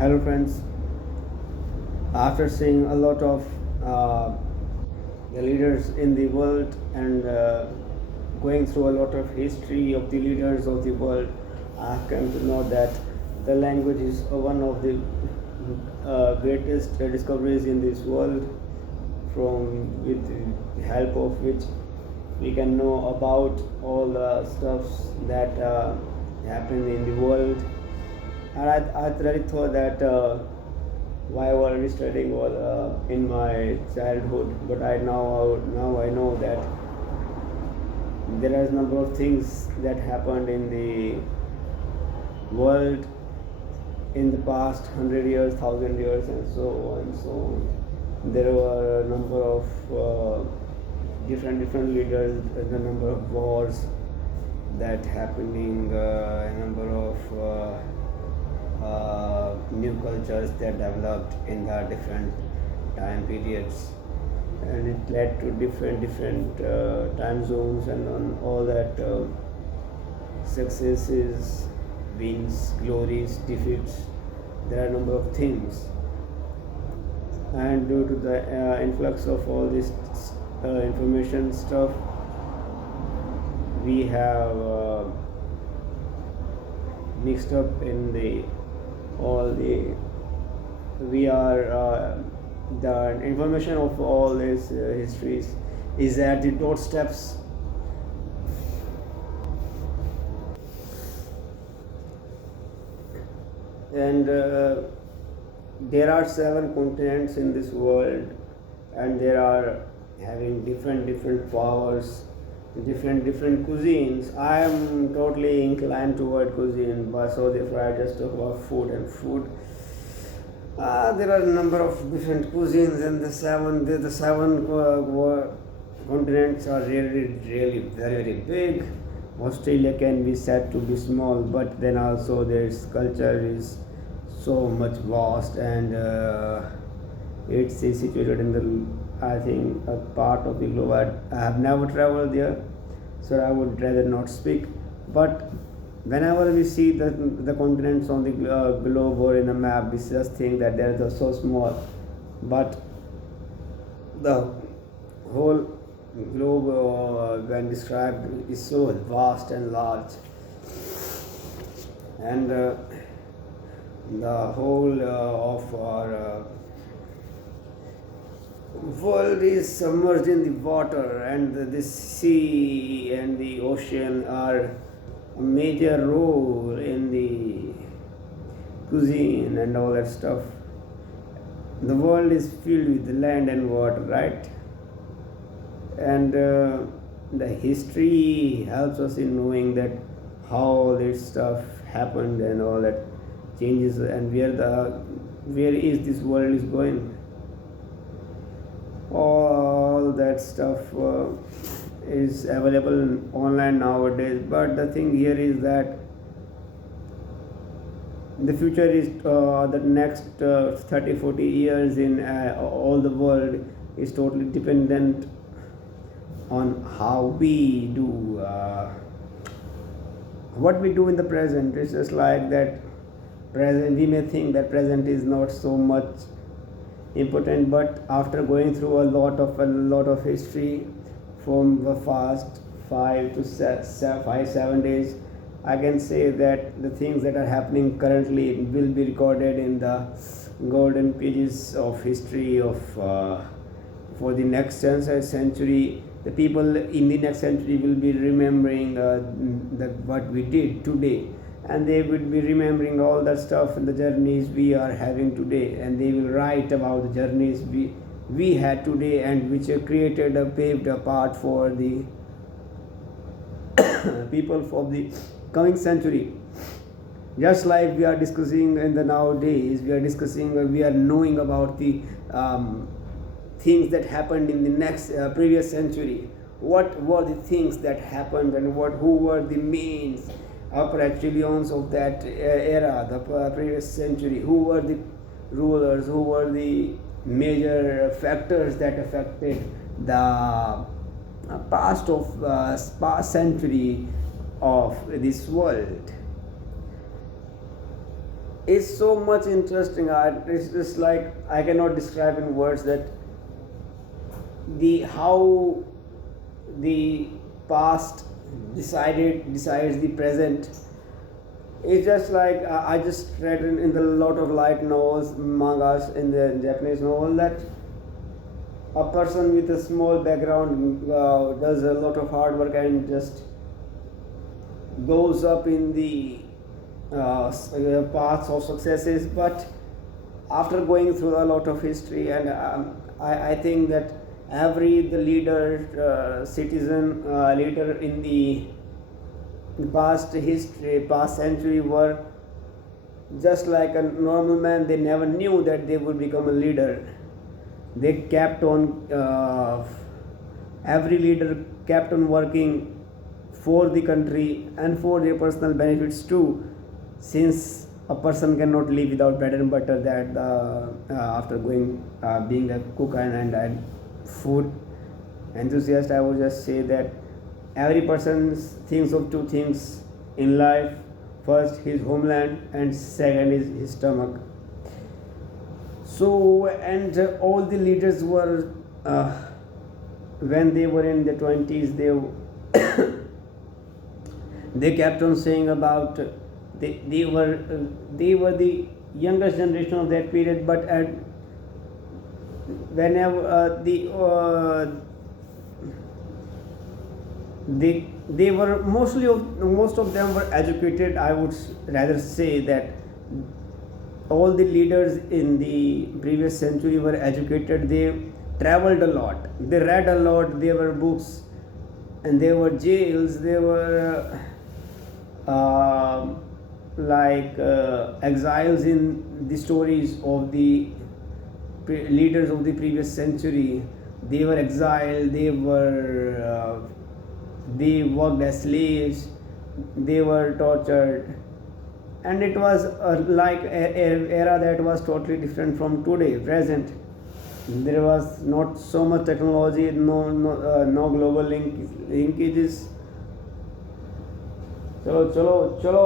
Hello, friends. After seeing a lot of uh, the leaders in the world and going through a lot of history of the leaders of the world, I've come to know that the language is one of the greatest discoveries in this world, from with the help of which we can know about all the stuffs that happen in the world. And I really thought that why already studying was in my childhood, but now I know that there are a number of things that happened in the world in the past 100 years, 1,000 years, and so on and so on. There were a number of different leaders, a number of wars that happening, a number of new cultures that developed in the different time periods, and it led to different time zones and on all that successes, wins, glories, defeats. There are a number of things, and due to the influx of all this information stuff, we have mixed up in the all the we are the information of all these histories is at the doorsteps, and there are 7 continents in this world, and there are having different powers, different cuisines. I am totally inclined toward cuisine, but so therefore I just talk about food and food. There are a number of different cuisines, and the seven continents are really very big. Australia can be said to be small, but then also their culture is so much vast, and it's situated in the, I think, a part of the globe. I have never traveled there, so I would rather not speak. But whenever we see the continents on the globe or in a map, we just think that they're so small, but the whole globe, when described, is so vast and large, and the whole of our world is submerged in the water, and the sea and the ocean are a major role in the cuisine and all that stuff. The world is filled with land and water, right? And the history helps us in knowing that how all this stuff happened and all that changes, and where is this world is going. All that stuff is available online nowadays, but the thing here is that the future is the next 30-40 years in all the world is totally dependent on how we do what we do in the present. It's just like that present, we may think that present is not so much important, but after going through a lot of history from the past 5 to 7 days, I can say that the things that are happening currently will be recorded in the golden pages of history of for the next century. The people in the next century will be remembering what we did today, and they would be remembering all that stuff and the journeys we are having today, and they will write about the journeys we had today, and which created a paved a path for the people for the coming century. Just like we are discussing in the nowadays, we are discussing, we are knowing about the things that happened in the next previous century. What were the things that happened, and who were the main upper echelons of that era, the previous century? Who were the rulers? Who were the major factors that affected the past century of this world? It's so much interesting. It's just like I cannot describe in words that the how the past decides the present. It's just like I just read in the lot of light novels, mangas in the Japanese novel that a person with a small background does a lot of hard work and just goes up in the paths of successes, but after going through a lot of history, and I think that every the leader citizen leader in the past history, past century were just like a normal man. They never knew that they would become a leader. They kept on every leader kept on working for the country and for their personal benefits too, since a person cannot live without bread and butter. That after going being a cook and food enthusiast, I would just say that every person thinks of two things in life: first his homeland, and second is his stomach. So, and all the leaders were when they were in the 20s, they kept on saying about they were the youngest generation of that period, but at whenever they were most of them were educated. I would rather say that all the leaders in the previous century were educated. They traveled a lot, they read a lot, there were books, and there were jails, there were exiles in the stories of the leaders of the previous century. They were exiled, they worked as slaves, they were tortured, and it was era that was totally different from today present. There was not so much technology, no global linkages. चलो चलो चलो